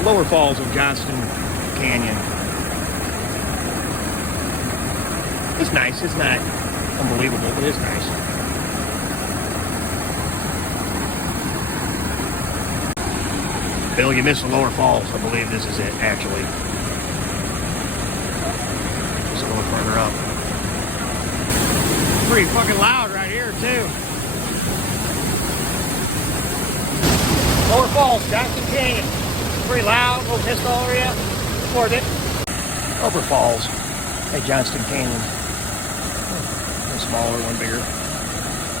the lower falls of Johnston Canyon. It's nice. It's not unbelievable, but it's nice. Bill, you missed the lower falls. I believe this is it, actually. Just a little further up. Pretty fucking loud right here, too. Lower falls, Johnston Canyon. Pretty loud, a little pissed all over you. Record it. Upper falls at Johnston Canyon. One smaller, one bigger.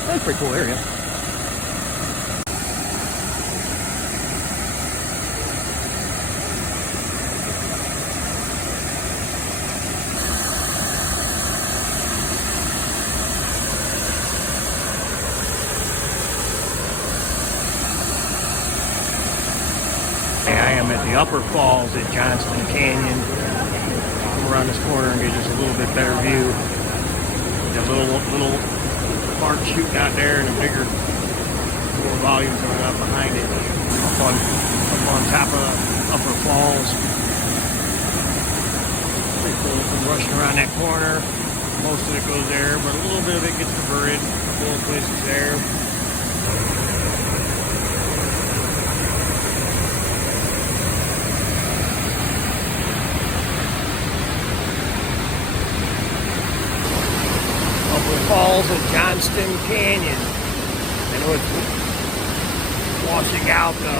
That's a pretty cool area. I am at the upper falls at Johnston Canyon. Come around this corner and get just a little bit better view. The little park shooting out there and a bigger, more volume coming up behind it. Up on top of the upper falls. Pretty cool. I'm rushing around that corner. Most of it goes there, but a little bit of it gets diverted. A couple of places there. Falls of Johnston Canyon. I know it's washing out the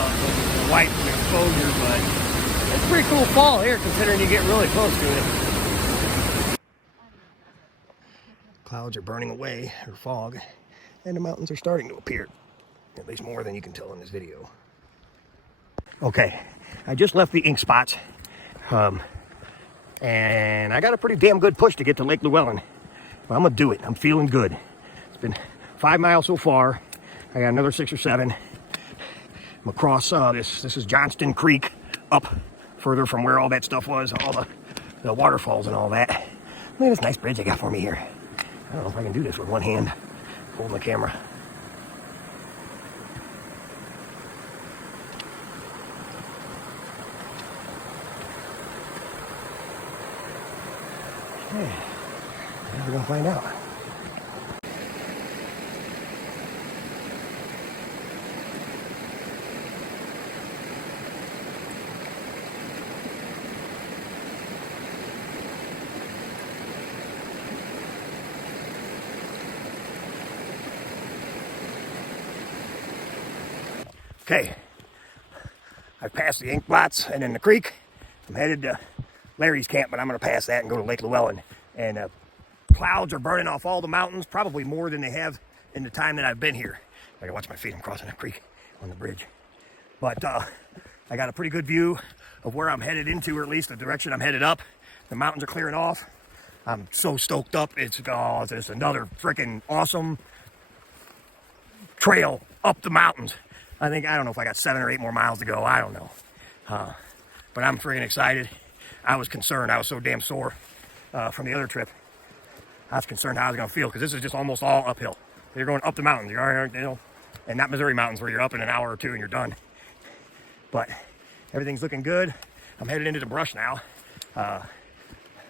white from exposure, but it's a pretty cool fall here considering you get really close to it. Clouds are burning away, or fog, and the mountains are starting to appear. At least more than you can tell in this video. Okay, I just left the ink spots, and I got a pretty damn good push to get to Lake Luellen. I'm gonna do it. I'm feeling good. It's been 5 miles so far. I got another 6 or 7. I'm across this is Johnston Creek, up further from where all that stuff was, all the waterfalls and all that. Look at this nice bridge they got for me here. I don't know if I can do this with one hand holding the camera. Okay. We're gonna find out. Okay, I've passed the ink blots and then the creek. I'm headed to Larry's camp, but I'm gonna pass that and go to Lake Luellen. And clouds are burning off all the mountains, probably more than they have in the time that I've been here. I gotta watch my feet. I'm crossing the creek on the bridge. But I got a pretty good view of where I'm headed into, or at least the direction I'm headed up. The mountains are clearing off. I'm so stoked up. It's another freaking awesome trail up the mountains. I don't know if I got 7 or 8 more miles to go. I don't know. But I'm freaking excited. I was concerned. I was so damn sore from the other trip. I was concerned how I was going to feel because this is just almost all uphill. You're going up the mountains, and not Missouri mountains where you're up in an hour or 2 and you're done. But everything's looking good. I'm headed into the brush now.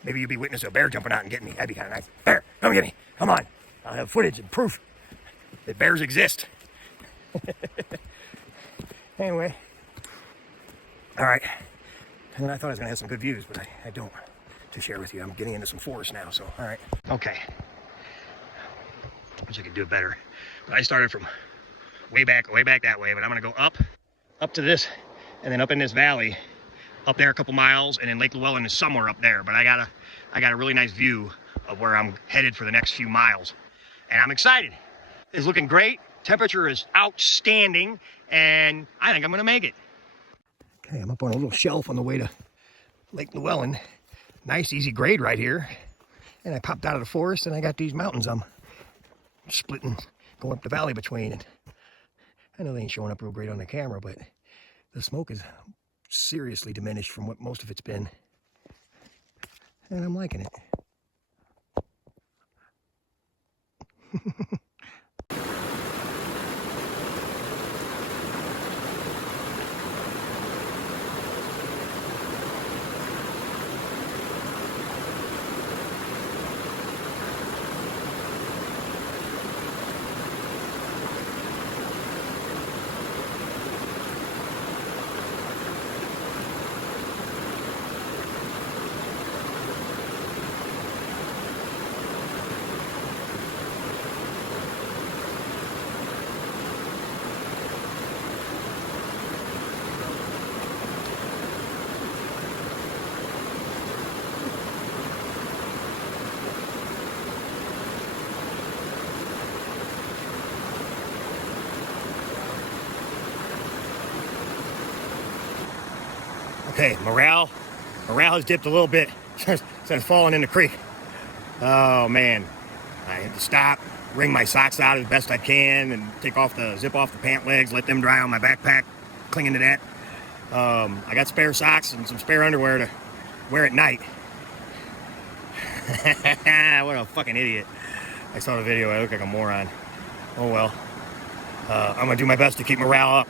Maybe you'll be witness to a bear jumping out and getting me. That'd be kind of nice. Bear, come get me. Come on. I have footage and proof that bears exist. Anyway. All right. And I thought I was going to have some good views, but I don't to share with you. I'm getting into some forest now, so all right. Okay. Wish I could do it better. But I started from way back that way, but I'm going to go up to this, and then up in this valley, up there a couple miles, and then Lake Luellen is somewhere up there. But I got a really nice view of where I'm headed for the next few miles, and I'm excited. It's looking great. Temperature is outstanding, and I think I'm going to make it. Okay, I'm up on a little shelf on the way to Lake Luellen. Nice, easy grade right here. And I popped out of the forest, and I got these mountains I'm splitting, going up the valley between. And I know they ain't showing up real great on the camera, but the smoke is seriously diminished from what most of it's been. And I'm liking it. Okay, morale has dipped a little bit since falling in the creek. Oh man, I had to stop, wring my socks out as best I can, and zip off the pant legs, let them dry on my backpack, clinging to that. I got spare socks and some spare underwear to wear at night. What a fucking idiot. I saw the video, I look like a moron. Oh well. I'm gonna do my best to keep morale up.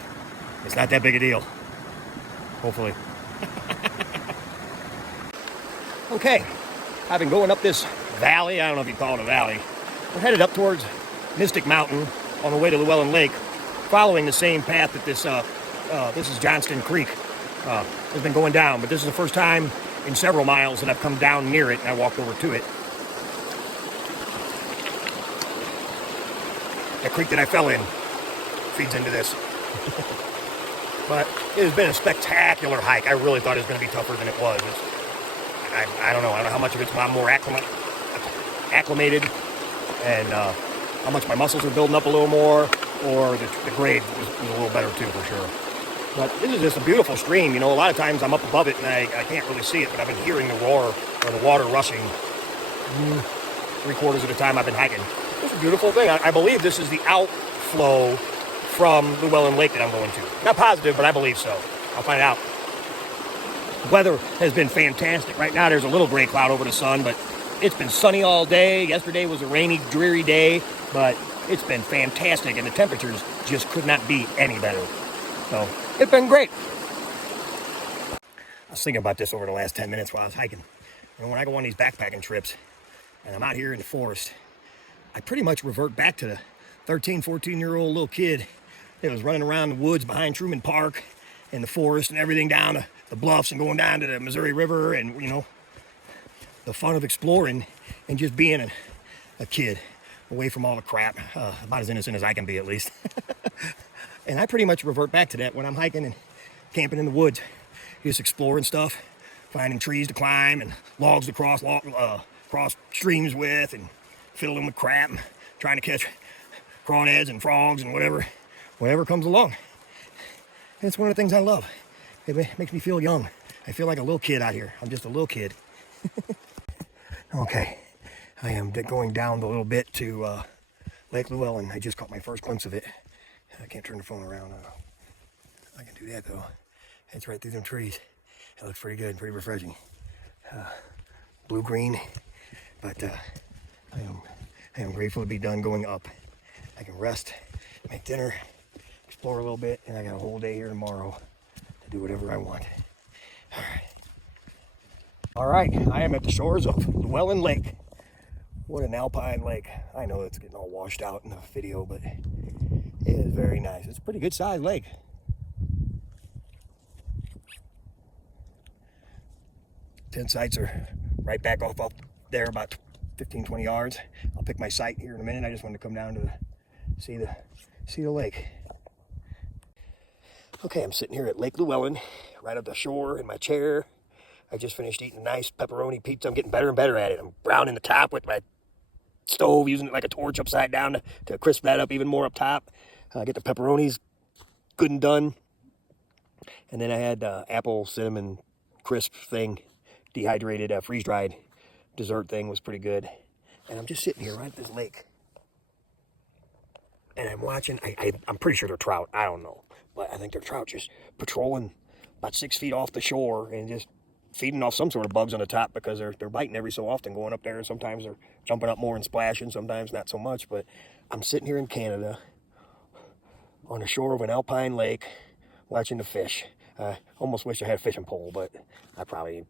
It's not that big a deal. Hopefully. Okay, I've been going up this valley. I don't know if you call it a valley. We're headed up towards Mystic Mountain on the way to Luellen Lake, following the same path that this is Johnston Creek. Has been going down, but this is the first time in several miles that I've come down near it and I walked over to it. The creek that I fell in feeds into this. But it has been a spectacular hike. I really thought it was going to be tougher than it was. I don't know how much of it's more acclimated and how much my muscles are building up a little more, or the grade was a little better too, for sure. But this is just a beautiful stream. You know, a lot of times I'm up above it and I can't really see it, but I've been hearing the roar or the water rushing 3/4 of the time I've been hiking. It's a beautiful thing. I believe this is the outflow from Luellen Lake that I'm going to. Not positive, but I believe so. I'll find out. The weather has been fantastic. Right now there's a little gray cloud over the sun, but it's been sunny all day. Yesterday was a rainy, dreary day, but it's been fantastic, and the temperatures just could not be any better. So it's been great. I was thinking about this over the last 10 minutes while I was hiking. You know, when I go on these backpacking trips and I'm out here in the forest, I pretty much revert back to the 13, 14-year-old little kid that was running around the woods behind Truman Park and the forest and everything, down to the bluffs and going down to the Missouri River, and, you know, the fun of exploring and just being a kid away from all the crap. About as innocent as I can be, at least. And I pretty much revert back to that when I'm hiking and camping in the woods. Just exploring stuff, finding trees to climb and logs to cross streams with, and fiddling with crap, and trying to catch crawdads and frogs and whatever comes along. And it's one of the things I love. It makes me feel young. I feel like a little kid out here. I'm just a little kid. Okay, I am going down a little bit to Lake Luellen. I just caught my first glimpse of it. I can't turn the phone around. I can do that though. It's right through them trees. It looks pretty good, pretty refreshing. Blue-green, but I am grateful to be done going up. I can rest, make dinner, explore a little bit, and I got a whole day here tomorrow to do whatever I want. All right, I am at the shores of Luellen Lake. What an alpine lake. I know it's getting all washed out in the video, but it is very nice. It's a pretty good sized lake. Tent sites are right back off there, about 15, 20 yards. I'll pick my site here in a minute. I just wanted to come down to see the lake. Okay, I'm sitting here at Lake Luellen, right up the shore in my chair. I just finished eating a nice pepperoni pizza. I'm getting better and better at it. I'm browning the top with my stove, using it like a torch upside down to crisp that up even more up top. Get the pepperonis good and done. And then I had apple cinnamon crisp thing, dehydrated, freeze-dried dessert thing, was pretty good. And I'm just sitting here right at this lake. And I'm watching, I'm pretty sure they're trout. I don't know. But I think they're trout just patrolling about 6 feet off the shore and just feeding off some sort of bugs on the top, because they're biting every so often going up there, and sometimes they're jumping up more and splashing, sometimes not so much. But I'm sitting here in Canada on the shore of an alpine lake watching the fish. Almost wish I had a fishing pole, but I probably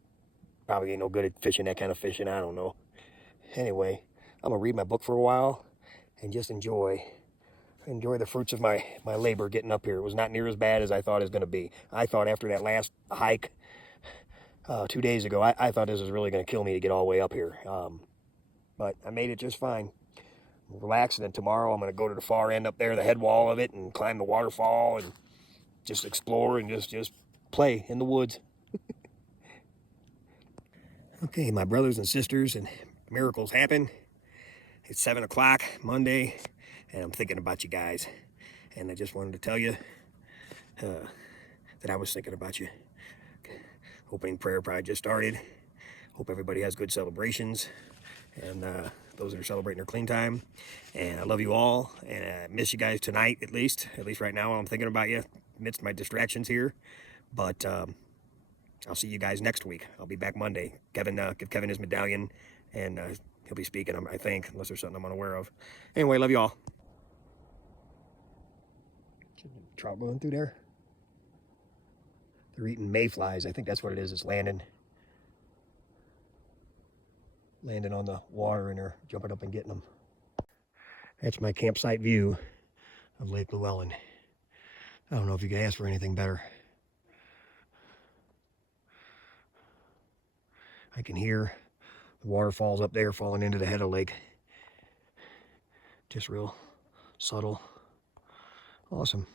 ain't no good at fishing that kind of fishing. I don't know. Anyway, I'm gonna read my book for a while and just enjoy the fruits of my labor getting up here. It was not near as bad as I thought it was going to be. I thought after that last hike 2 days ago, I thought this was really going to kill me to get all the way up here. But I made it just fine. Relax, and then tomorrow I'm going to go to the far end up there, the head wall of it, and climb the waterfall and just explore and just play in the woods. Okay, my brothers and sisters, and miracles happen. It's 7 o'clock Monday, and I'm thinking about you guys. And I just wanted to tell you that I was thinking about you. Opening prayer probably just started. Hope everybody has good celebrations, and those that are celebrating their clean time. And I love you all, and I miss you guys tonight, at least right now. I'm thinking about you amidst my distractions here. But I'll see you guys next week. I'll be back Monday. Give Kevin his medallion, and he'll be speaking, I think, unless there's something I'm unaware of. Anyway, love you all. Trout going through there. They're eating mayflies. I think that's what it is. It's landing on the water, and they're jumping up and getting them. That's my campsite view of Lake Luellen. I don't know if you could ask for anything better. I can hear the waterfalls up there falling into the head of the lake. Just real subtle. Awesome.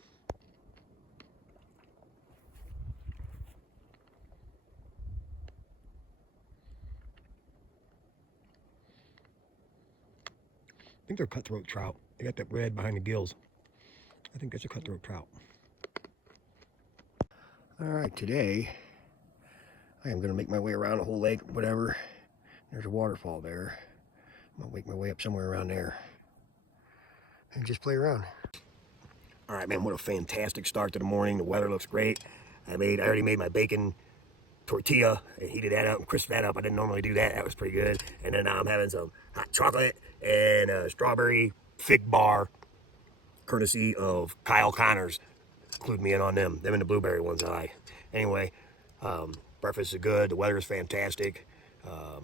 I think they're cutthroat trout. They got that red behind the gills. I think that's a cutthroat trout. All right, today I am going to make my way around the whole lake, whatever. There's a waterfall there. I'm going to make my way up somewhere around there and just play around. All right, man, what a fantastic start to the morning. The weather looks great. I already made my bacon tortilla and heated that up and crisped that up. I didn't normally do that. That was pretty good. And then now I'm having some hot chocolate and a strawberry fig bar, courtesy of Kyle Connors. Include me in on them. Them and the blueberry ones I like. Anyway, breakfast is good. The weather is fantastic. I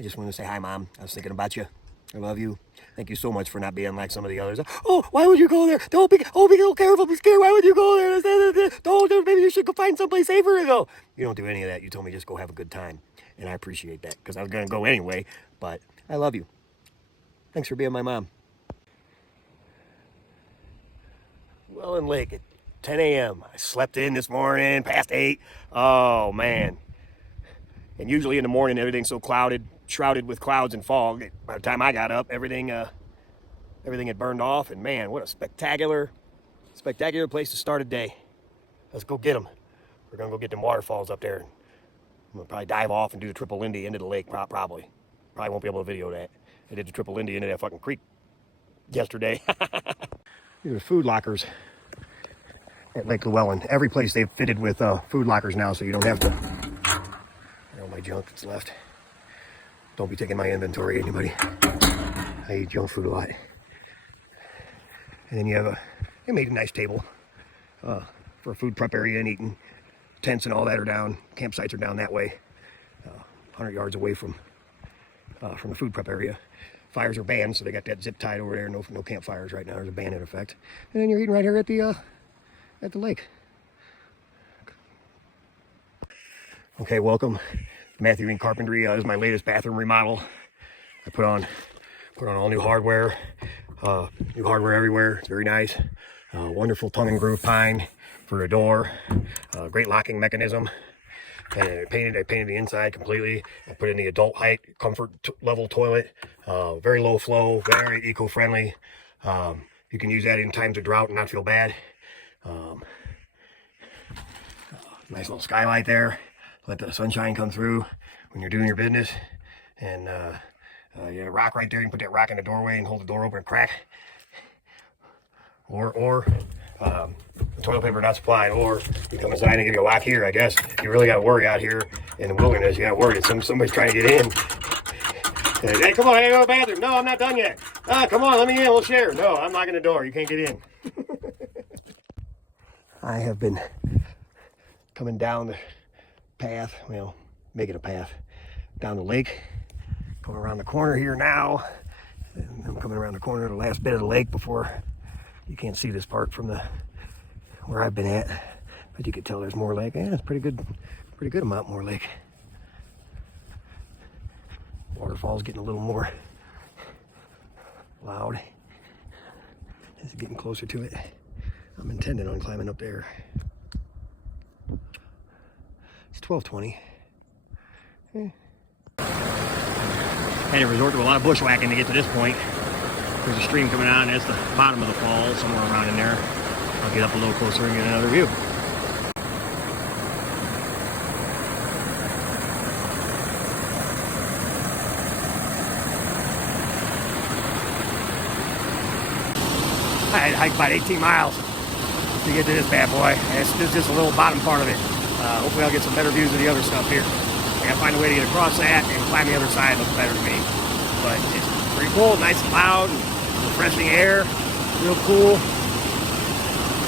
just wanted to say hi, Mom. I was thinking about you. I love you. Thank you so much for not being like some of the others. Oh, why would you go there? Don't be so careful. Be scared. Why would you go there? Don't. Maybe you should go find someplace safer to go. You don't do any of that. You told me just go have a good time. And I appreciate that, because I was going to go anyway. But I love you. Thanks for being my mom. Luellen Lake at 10 a.m. I slept in this morning, past 8. Oh, man. And usually in the morning, everything's so clouded, shrouded with clouds and fog. By the time I got up, everything had burned off. And man, what a spectacular place to start a day. Let's go get them. We're going to go get them waterfalls up there. I'm going to probably dive off and do the triple Lindy into the lake, probably. Probably won't be able to video that. I did the triple Lindy into that fucking creek yesterday. These are food lockers at Lake Luellen. Every place they've fitted with food lockers now, so you don't have to. All my junk that's left. Don't be taking my inventory, anybody. I eat junk food a lot. And then you have they made a nice table for a food prep area and eating. Tents and all that are down. Campsites are down that way, 100 yards away from the food prep area. Fires are banned, so they got that zip tied over there. No campfires right now. There's a ban in effect. And then you're eating right here at the lake. Okay, welcome. Matthew Inc. Carpentry. This is my latest bathroom remodel. I put on all new hardware. New hardware everywhere. It's very nice. Wonderful tongue and groove pine for a door. Great locking mechanism. And I painted the inside completely. I put in the adult height comfort level toilet. Very low flow, very eco-friendly. You can use that in times of drought and not feel bad. Nice little skylight there. Let the sunshine come through when you're doing your business. And you have a rock right there. You can put that rock in the doorway and hold the door open and crack. Or toilet paper not supplied, or you come inside and give you a lock here. I guess you really got to worry out here in the wilderness. You got to worry that somebody's trying to get in. Hey, come on, I gotta go to the bathroom. No, I'm not done yet. Come on, let me in. We'll share. No, I'm locking the door. You can't get in. I have been coming down the path, making a path down the lake. Going around the corner here now. And I'm coming around the corner of the last bit of the lake before. You can't see this part from where I've been at, but you can tell there's more lake. Yeah, it's pretty good amount more lake. Waterfall's getting a little more loud. As it's getting closer to it. I'm intending on climbing up there. It's 12:20. Had to resort to a lot of bushwhacking to get to this point. There's a stream coming out, and that's the bottom of the fall, somewhere around in there. About get up a little closer and get another view. I had to hike about 18 miles to get to this bad boy, and this is just a little bottom part of it. Hopefully I'll get some better views of the other stuff here. I gotta find a way to get across that and climb the other side. Looks better to me. But it's pretty cool, nice and loud, refreshing air, real cool.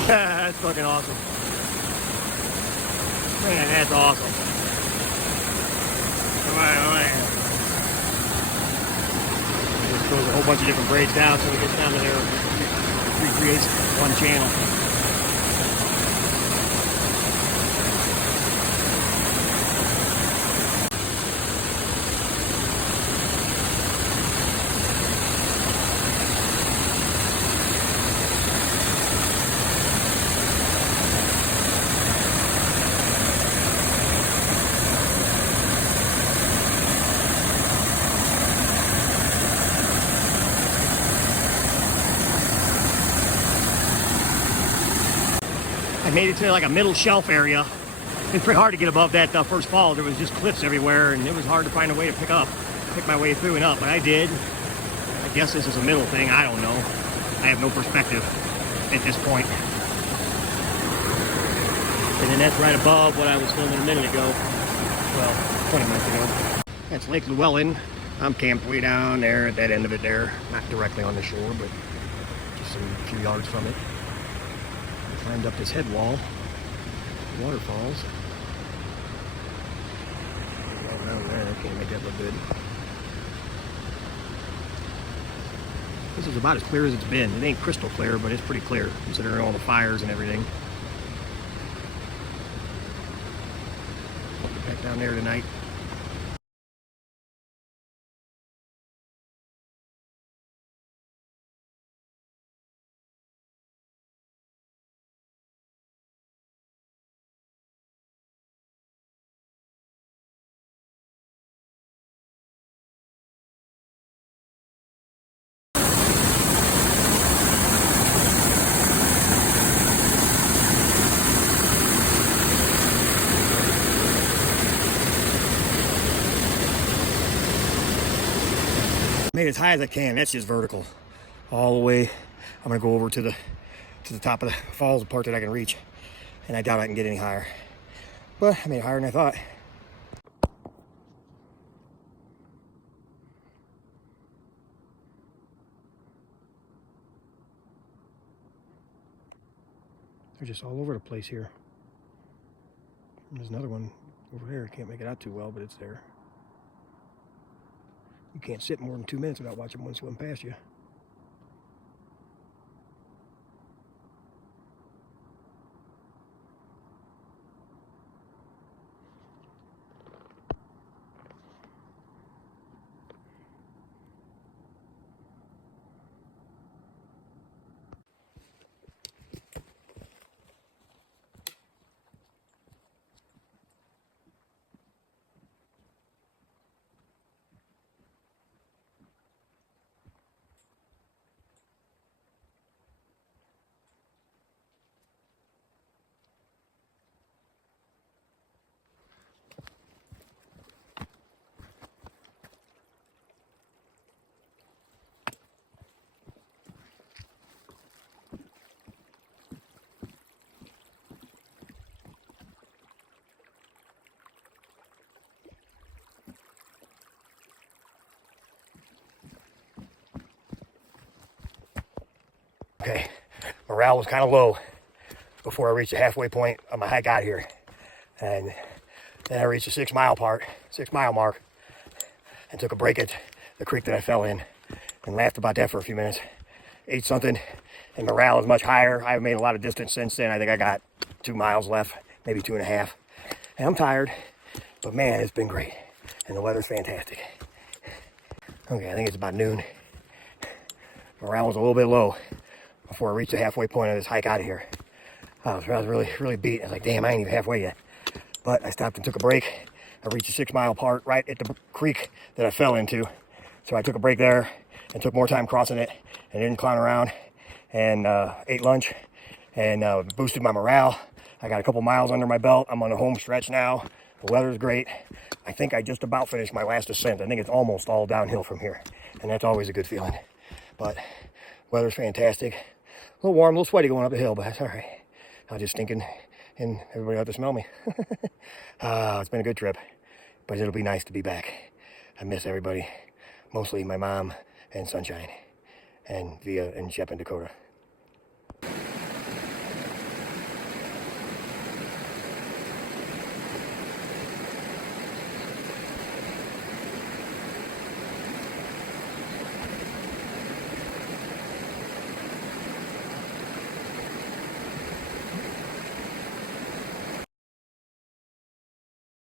That's fucking awesome. Man, that's awesome. Alright. Just goes a whole bunch of different grades down so we get down to there. Recreates one channel. I made it to like a middle shelf area. It's pretty hard to get above that first fall. There was just cliffs everywhere, and it was hard to find a way to pick my way through and up, but I did. I guess this is a middle thing, I don't know. I have no perspective at this point. And then that's right above what I was filming a minute ago. Well, 20 minutes ago. That's Lake Luellen. I'm camped way down there at that end of it there. Not directly on the shore, but just a few yards from it. Climbed up this head wall, waterfalls. Right around there, I can't make that look good. This is about as clear as it's been. It ain't crystal clear, but it's pretty clear, considering all the fires and everything. Back down there tonight. Made as high as I can. That's just vertical all the way. I'm gonna go over to the top of the falls, the part that I can reach, and I doubt I can get any higher, but I made it higher than I thought. They're just all over the place here. There's another one over there. Can't make it out too well, but it's there. You can't sit more than 2 minutes without watching one swim past you. Okay, morale was kind of low before I reached the halfway point of my hike out here. And then I reached the 6 mile mark, and took a break at the creek that I fell in and laughed about that for a few minutes. Ate something, and morale is much higher. I've made a lot of distance since then. I think I got 2 miles left, maybe 2.5. And I'm tired, but man, it's been great. And the weather's fantastic. Okay, I think it's about noon. Morale was a little bit low before I reached the halfway point of this hike out of here. I was really beat. I was like, damn, I ain't even halfway yet. But I stopped and took a break. I reached the 6 mile part right at the creek that I fell into. So I took a break there and took more time crossing it and didn't clown around, and ate lunch and boosted my morale. I got a couple miles under my belt. I'm on the home stretch now. The weather's great. I think I just about finished my last ascent. I think it's almost all downhill from here, and that's always a good feeling. But weather's fantastic. A little warm, a little sweaty going up the hill, but that's all right. I'm just stinking, and everybody out to smell me. It's been a good trip, but it'll be nice to be back. I miss everybody, mostly my mom and Sunshine, and Via and Shep and Dakota.